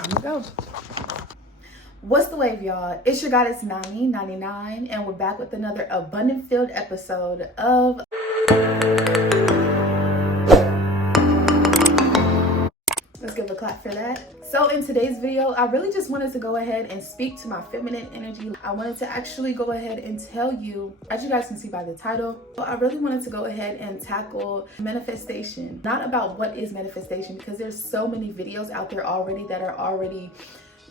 Time to go. What's the wave, y'all? It's your goddess Nani99, and we're back with another abundant filled episode of Let's give a clap for that. So in today's video, I really just wanted to go ahead and speak to my feminine energy. I wanted to actually go ahead and tell you, as you guys can see by the title, I really wanted to go ahead and tackle manifestation. Not about what is manifestation, because there's so many videos out there already that are already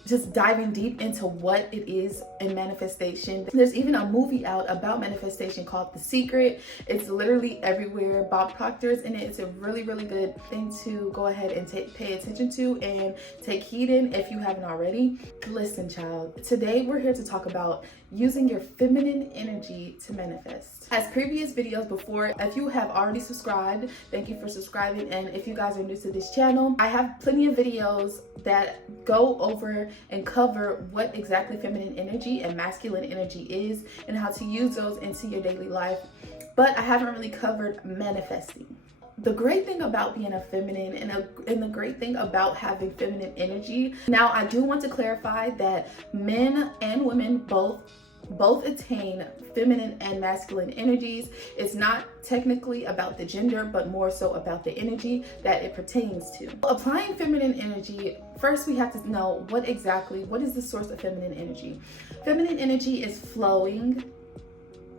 just diving deep into what it is in manifestation. There's even a movie out about manifestation called The Secret. It's literally everywhere. Bob Proctor's in it. It's a really, really good thing to go ahead and pay attention to and take heed in if you haven't already. Listen, child, today we're here to talk about using your feminine energy to manifest. As previous videos before, if you have already subscribed, thank you for subscribing. And if you guys are new to this channel, I have plenty of videos that go over and cover what exactly feminine energy and masculine energy is and how to use those into your daily life. But I haven't really covered manifesting. The great thing about being a feminine and the great thing about having feminine energy. Now, I do want to clarify that men and women both attain feminine and masculine energies. It's not technically about the gender, but more so about the energy that it pertains to. Applying feminine energy, first we have to know what is the source of feminine energy. Feminine energy is flowing.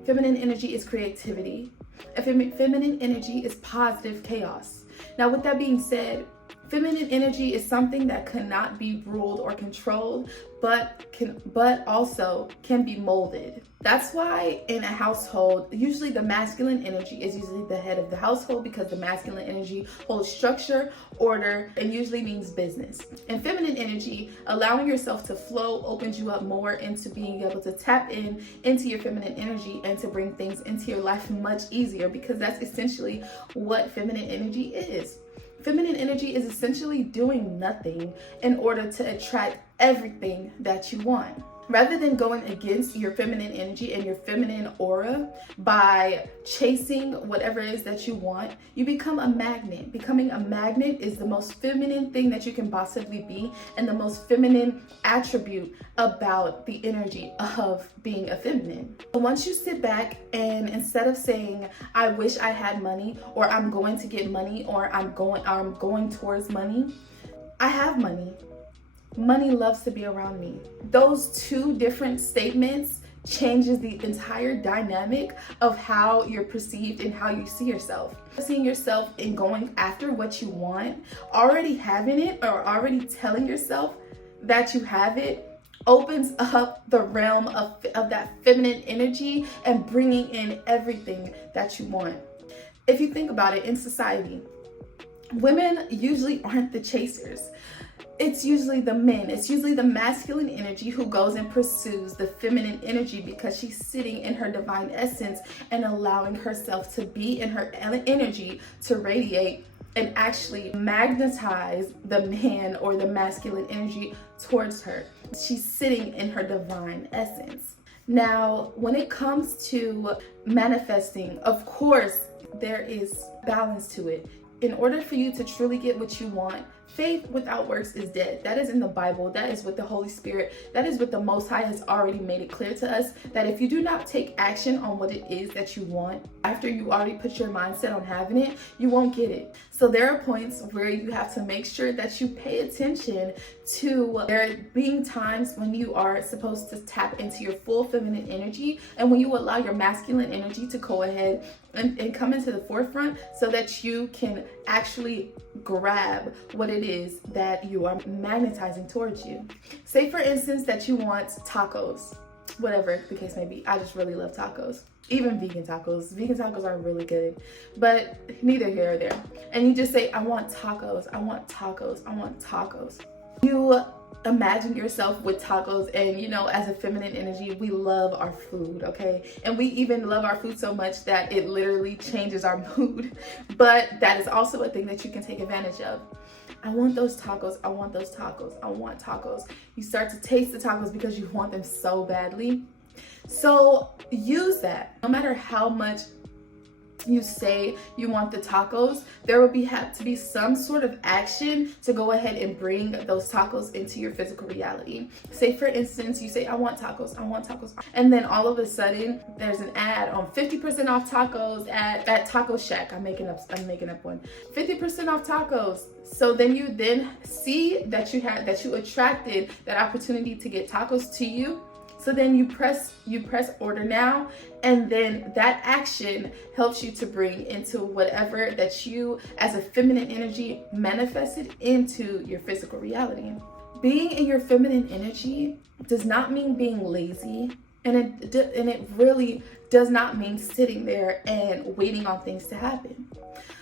Feminine energy is creativity. Feminine energy is positive chaos. Now, with that being said, feminine energy is something that cannot be ruled or controlled, but also can be molded. That's why in a household, usually the masculine energy is usually the head of the household, because the masculine energy holds structure, order, and usually means business. And feminine energy, allowing yourself to flow, opens you up more into being able to tap into your feminine energy and to bring things into your life much easier, because that's essentially what feminine energy is. Feminine energy is essentially doing nothing in order to attract everything that you want. Rather than going against your feminine energy and your feminine aura by chasing whatever it is that you want, you become a magnet. Becoming a magnet is the most feminine thing that you can possibly be, and the most feminine attribute about the energy of being a feminine. Once you sit back and instead of saying, I wish I had money, or I'm going to get money, or I'm going towards money, I have money. Money loves to be around me. Those two different statements changes the entire dynamic of how you're perceived and how you see yourself. Seeing yourself and going after what you want, already having it, or already telling yourself that you have it, opens up the realm of that feminine energy and bringing in everything that you want. If you think about it, in society, women usually aren't the chasers. It's usually the men. It's usually the masculine energy who goes and pursues the feminine energy, because she's sitting in her divine essence and allowing herself to be in her energy to radiate and actually magnetize the man or the masculine energy towards her. She's sitting in her divine essence. Now, when it comes to manifesting, of course, there is balance to it. In order for you to truly get what you want, faith without works is dead. That is in the Bible. That is what the Holy Spirit, that is what the Most High has already made it clear to us, that if you do not take action on what it is that you want, after you already put your mindset on having it, you won't get it. So there are points where you have to make sure that you pay attention to there being times when you are supposed to tap into your full feminine energy, and when you allow your masculine energy to go ahead and come into the forefront, so that you can actually grab what it is that you are magnetizing towards you. Say for instance that you want tacos, whatever the case may be. I just really love tacos. Even vegan tacos. Vegan tacos are really good, but neither here or there. And you just say, I want tacos, I want tacos, I want tacos. You imagine yourself with tacos, and as a feminine energy, we love our food, okay? And we even love our food so much that it literally changes our mood. But that is also a thing that you can take advantage of. I want those tacos, I want those tacos, I want tacos. You start to taste the tacos because you want them so badly. So use that. No matter how much you say you want the tacos, there will have to be some sort of action to go ahead and bring those tacos into your physical reality. Say for instance, you say, I want tacos, and then all of a sudden there's an ad on 50% off tacos at Taco Shack. I'm making up one. 50% off tacos. So then you see that you attracted that opportunity to get tacos to you. So then you press order now, and then that action helps you to bring into whatever that you as a feminine energy manifested into your physical reality. Being in your feminine energy does not mean being lazy, and it really does not mean sitting there and waiting on things to happen.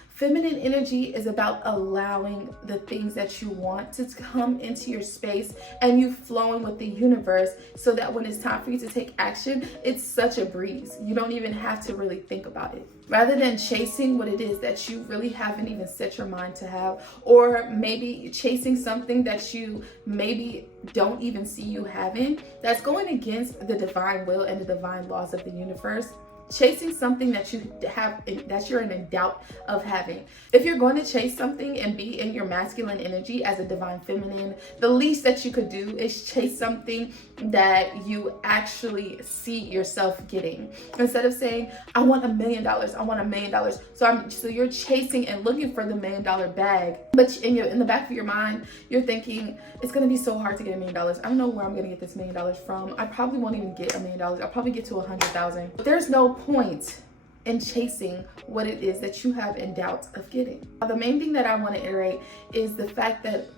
Feminine energy is about allowing the things that you want to come into your space and you flowing with the universe, so that when it's time for you to take action, it's such a breeze. You don't even have to really think about it. Rather than chasing what it is that you really haven't even set your mind to have, or maybe chasing something that you maybe don't even see you having, that's going against the divine will and the divine laws of the universe. Chasing something that you have, that you're in doubt of having. If you're going to chase something and be in your masculine energy as a divine feminine, the least that you could do is chase something that you actually see yourself getting. Instead of saying, I want $1 million, I want $1 million. So you're chasing and looking for the $1 million bag, but in the back of your mind, you're thinking, it's gonna be so hard to get $1 million. I don't know where I'm gonna get this $1 million from. I probably won't even get $1 million. I'll probably get to 100,000. There's no point in chasing what it is that you have in doubt of getting. The main thing that I want to iterate is the fact that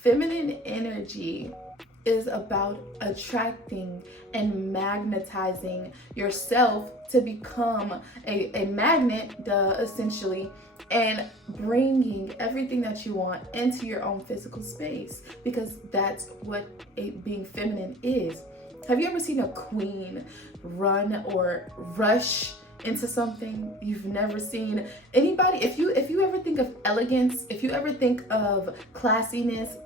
feminine energy is about attracting and magnetizing yourself to become a magnet, essentially, and bringing everything that you want into your own physical space, because that's what being feminine is. Have you ever seen a queen run or rush into something? You've never seen anybody. If you ever think of elegance, if you ever think of classiness,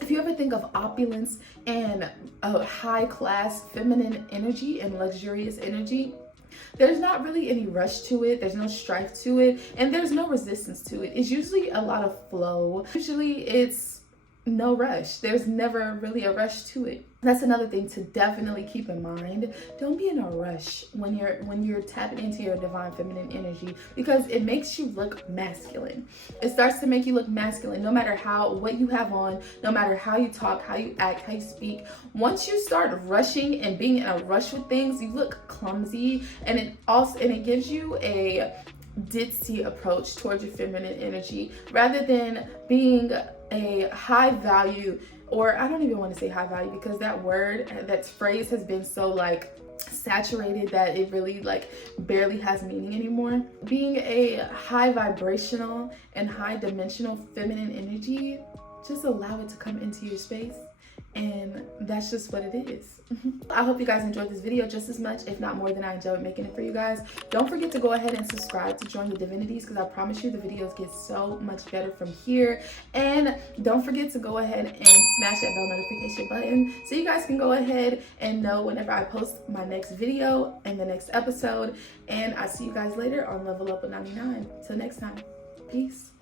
if you ever think of opulence and a high class feminine energy and luxurious energy, there's not really any rush to it. There's no strife to it, and there's no resistance to it. It's usually a lot of flow. Usually it's no rush. There's never really a rush to it. That's another thing to definitely keep in mind. Don't be in a rush when you're tapping into your divine feminine energy, because it makes you look masculine. It starts to make you look masculine, no matter what you have on, no matter how you talk, how you act, how you speak. Once you start rushing and being in a rush with things, you look clumsy, and it gives you a ditzy approach towards your feminine energy, rather than being a high value, or I don't even want to say high value, because that phrase has been so saturated that it really barely has meaning anymore. Being a high vibrational and high dimensional feminine energy, just allow it to come into your space, and that's just what it is. I hope you guys enjoyed this video just as much, if not more, than I enjoyed making it for you guys. Don't forget to go ahead and subscribe to Join the Divinities, because I promise you the videos get so much better from here. And don't forget to go ahead and smash that bell notification button so you guys can go ahead and know whenever I post my next video and the next episode. And I'll see you guys later on Level Up with 99. Till next time, peace.